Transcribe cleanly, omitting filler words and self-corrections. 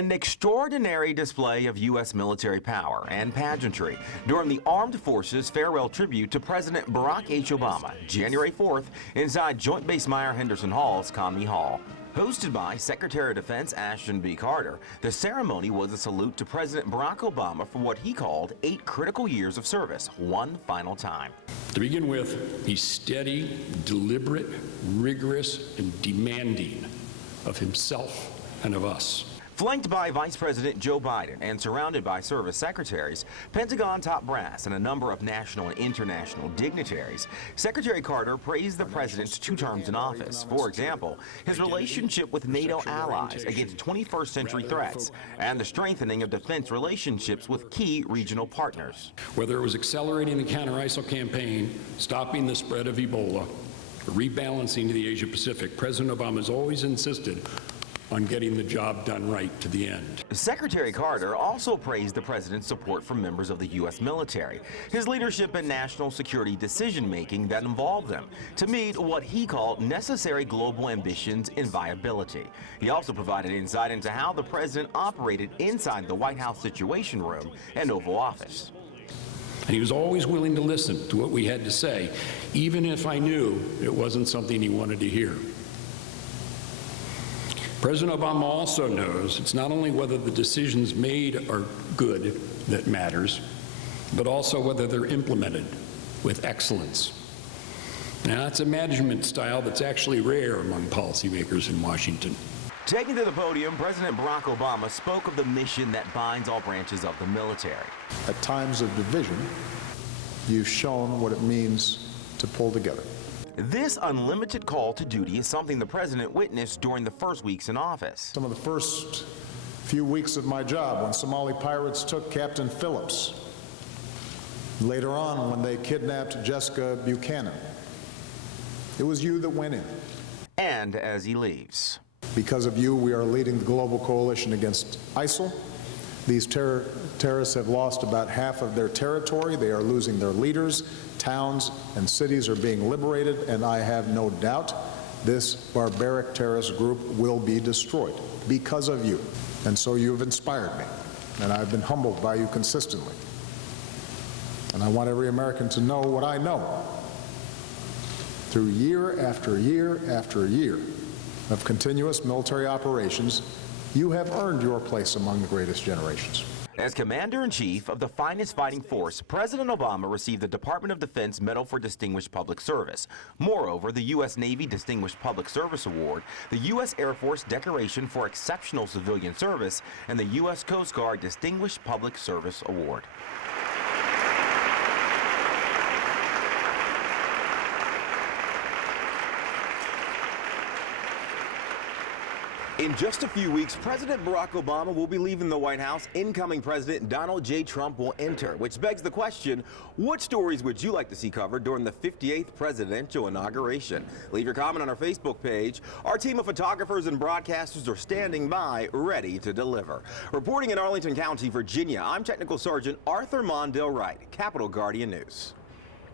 An extraordinary display of U.S. military power and pageantry during the Armed Forces Farewell Tribute to President Barack H. Obama, January 4th, inside Joint Base Myer-Henderson Hall's Comey Hall. Hosted by Secretary of Defense Ashton B. the ceremony was a salute to President Barack Obama for what he called 8 critical years of service, one final time. To begin with, he's steady, deliberate, rigorous, and demanding of himself and of us. Flanked by Vice President Joe Biden and surrounded by service secretaries, Pentagon top brass, and a number of national and international dignitaries, Secretary Carter praised the president's 2 terms in office. For example, his relationship with NATO allies against 21st century threats and the strengthening of defense relationships with key regional partners. Whether it was accelerating the counter-ISIL campaign, stopping the spread of Ebola, or rebalancing the Asia-Pacific, President Obama has always insisted on getting the job done right to the end. Secretary Carter also praised the president's support for members of the U.S. military, his leadership in national security decision-making that involved them to meet what he called necessary global ambitions and viability. He also provided insight into how the president operated inside the White House Situation Room and Oval Office. And he was always willing to listen to what we had to say, even if I knew it wasn't something he wanted to hear. President Obama also knows it's not only whether the decisions made are good that matters, but also whether they're implemented with excellence. Now, that's a management style that's actually rare among policymakers in Washington. Taking to the podium, President Barack Obama spoke of the mission that binds all branches of the military. At times of division, you've shown what it means to pull together. This unlimited call to duty is something the president witnessed during the first weeks in office. Some of the first few weeks of my job, when Somali pirates took Captain Phillips. Later on, when they kidnapped Jessica Buchanan. It was you that went in. And as he leaves. Because of you, we are leading the global coalition against ISIL. These terrorists have lost about half of their territory. They are losing their leaders. Towns and cities are being liberated, and I have no doubt this barbaric terrorist group will be destroyed because of you. And so you have inspired me, and I've been humbled by you consistently. And I want every American to know what I know. Through year after year after year of continuous military operations, you have earned your place among the greatest generations. As Commander-in-Chief of the finest fighting force, President Obama received the Department of Defense Medal for Distinguished Public Service. Moreover, the U.S. Navy Distinguished Public Service Award, the U.S. Air Force Decoration for Exceptional Civilian Service, and the U.S. Coast Guard Distinguished Public Service Award. In just a few weeks, President Barack Obama will be leaving the White House. Incoming President Donald J. Trump will enter, which begs the question, what stories would you like to see covered during the 58th presidential inauguration? Leave your comment on our Facebook page. Our team of photographers and broadcasters are standing by, ready to deliver. Reporting in Arlington County, Virginia, I'm Technical Sergeant Arthur Mondale Wright, Capitol Guardian News.